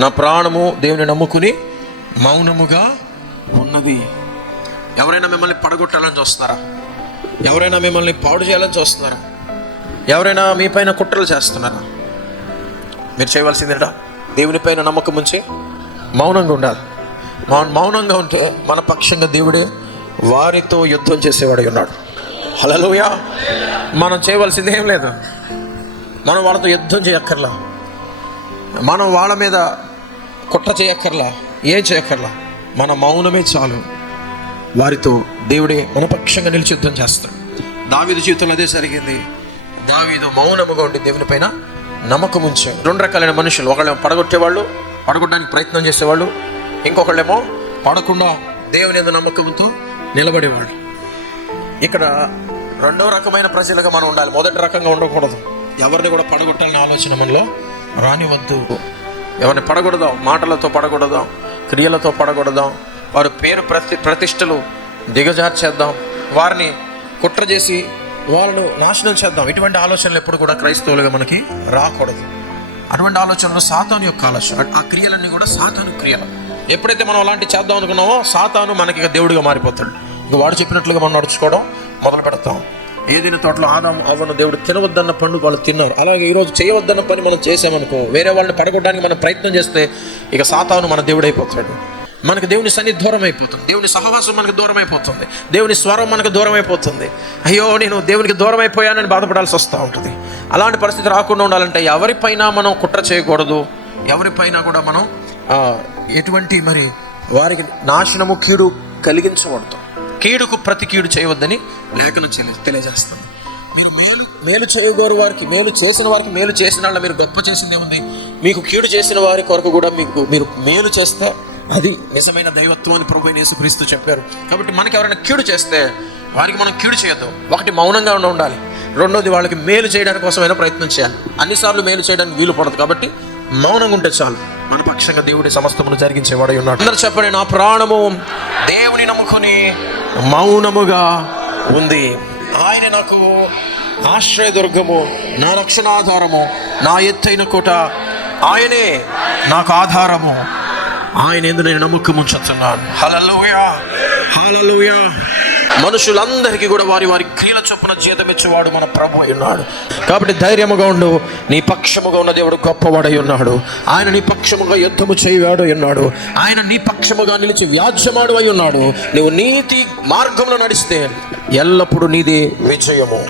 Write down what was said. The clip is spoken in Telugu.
నా ప్రాణము దేవుని నమ్ముకుని మౌనముగా ఉన్నది. ఎవరైనా మిమ్మల్ని పడగొట్టాలని చూస్తున్నారా? ఎవరైనా మిమ్మల్ని పాడు చేయాలని చూస్తున్నారా? ఎవరైనా మీ పైన కుట్రలు చేస్తున్నారా? మీరు చేయవలసిందేట దేవుని పైన నమ్మకం ఉంచి మౌనంగా ఉండాలి. మౌనంగా ఉంటే మన పక్షంగా దేవుడే వారితో యుద్ధం చేసేవాడు ఉన్నాడు. హల్లెలూయా. మనం చేయవలసింది ఏం లేదు. మనం వాళ్ళతో యుద్ధం చేయక్కర్లా, మనం వాళ్ళ మీద కుట్ర చేయక్కర్లా, ఏం చేయక్కర్లా. మన మౌనమే చాలు. వారితో దేవుడే మన పక్షంగా నిలిచి యుద్ధం చేస్తాడు. దావీదు జీవితంలో అదే జరిగింది. దావీదు మౌనముగా ఉండి దేవుని పైన నమ్మకం ఉంచాడు. రెండు రకాలైన మనుషులు, ఒకళ్ళేమో పడగొట్టేవాళ్ళు, పడగొట్టడానికి ప్రయత్నం చేసేవాళ్ళు, ఇంకొకళ్ళేమో పడకుండా దేవుని యందు నమ్మకంతో నిలబడేవాళ్ళు. ఇక్కడ రెండో రకమైన ప్రజలుగా మనం ఉండాలి. మొదటి రకంగా ఉండకూడదు. ఎవరిని కూడా పడగొట్టాలని ఆలోచన మనలో రానివద్దు. ఎవరిని పడగొడదాం, మాటలతో పడగొడదాం, క్రియలతో పడగొడదాం, వారి పేరు ప్రతిష్టలు దిగజార్చేద్దాం, వారిని కుట్ర చేసి వాళ్ళను నాశనం చేద్దాం. ఇటువంటి ఆలోచనలు ఎప్పుడు కూడా క్రైస్తవులుగా మనకి రాకూడదు. అటువంటి ఆలోచనలు సాతాను యొక్క ఆలోచన. ఆ క్రియలన్నీ కూడా సాతాను క్రియలు. ఎప్పుడైతే మనం అలాంటి చేద్దాం అనుకున్నామో సాతాను మనకి ఇక దేవుడిగా మారిపోతాడు. ఇక వాడు చెప్పినట్లుగా మనం నడుచుకోవడం మొదలు పెడతాం. ఏదైనా తోటలో ఆదాము అవ్వను దేవుడు తినవద్దన్న పండు వాళ్ళు తిన్నారు. అలాగే ఈరోజు చేయవద్దన్న పని మనం చేసామనుకో, వేరే వాళ్ళని పడగొట్టడానికి మనం ప్రయత్నం చేస్తే ఇక సాతాను మన దేవుడైపోతాడు. మనకు దేవుని సన్నిధి దూరం అయిపోతుంది, దేవుని సహవాసం మనకు దూరం అయిపోతుంది, దేవుని స్వరం మనకు దూరం అయిపోతుంది. అయ్యో నేను దేవునికి దూరం అయిపోయానని బాధపడాల్సి వస్తూ ఉంటుంది. అలాంటి పరిస్థితి రాకుండా ఉండాలంటే ఎవరిపైన మనం కుట్ర చేయకూడదు, ఎవరిపైన కూడా మనం ఎటువంటి వారికి నాశనము కీడు కలిగించకూడదు. కీడుకు ప్రతి కీడు చేయవద్దని లేఖనం తెలియజేస్తాను. మీరు మేలు చేయగోరు వారికి, మేలు చేసిన వారికి మేలు చేసిన వాళ్ళ మీరు గొప్ప చేసింది ఏముంది? మీకు కీడు చేసిన వారి కొరకు కూడా మీరు మేలు చేస్తే అది నిజమైన దైవత్వం అని ప్రభువైన యేసుక్రీస్తు చెప్పారు. కాబట్టి మనకి ఎవరైనా కీడు చేస్తే వారికి మనం కీడు చేయొద్దు. ఒకటి మౌనంగా ఉండాలి, రెండోది వాళ్ళకి మేలు చేయడానికి కోసమైనా ప్రయత్నం చేయాలి. అన్నిసార్లు మేలు చేయడానికి వీలు పడదు. కాబట్టి మౌనంగా ఉంటే చాలు. మన పక్షంగా దేవుడి సమస్తమును జరిగించేవాడై ఉన్నాడు. అందరూ చెప్పండి, నా ప్రాణము దేవుని నమ్ముకొని మౌనముగా ఉంది. ఆయన నాకు ఆశ్రయదుర్గము, నా రక్షణాధారము, నా ఎత్తైన కోట, ఆయనే నాకు ఆధారము, ఆయన యందు నేను నమ్మకం ఉంచుతున్నాను. హల్లెలూయా, హల్లెలూయా. మనుషులందరికీ కూడా వారి వారి క్రియల చొప్పున జీతం ఇచ్చేవాడు మన ప్రభు అయి ఉన్నాడు. కాబట్టి ధైర్యముగా ఉండు. నీ పక్షముగా ఉన్న దేవుడు గొప్పవాడై ఉన్నాడు. ఆయన నీ పక్షముగా యుద్ధము చేయవాడు ఉన్నాడు. ఆయన నీ పక్షముగా నిలిచి వ్యాజ్యమాడు అయి ఉన్నాడు. నువ్వు నీతి మార్గంలో నడిస్తే ఎల్లప్పుడూ నీది విజయము.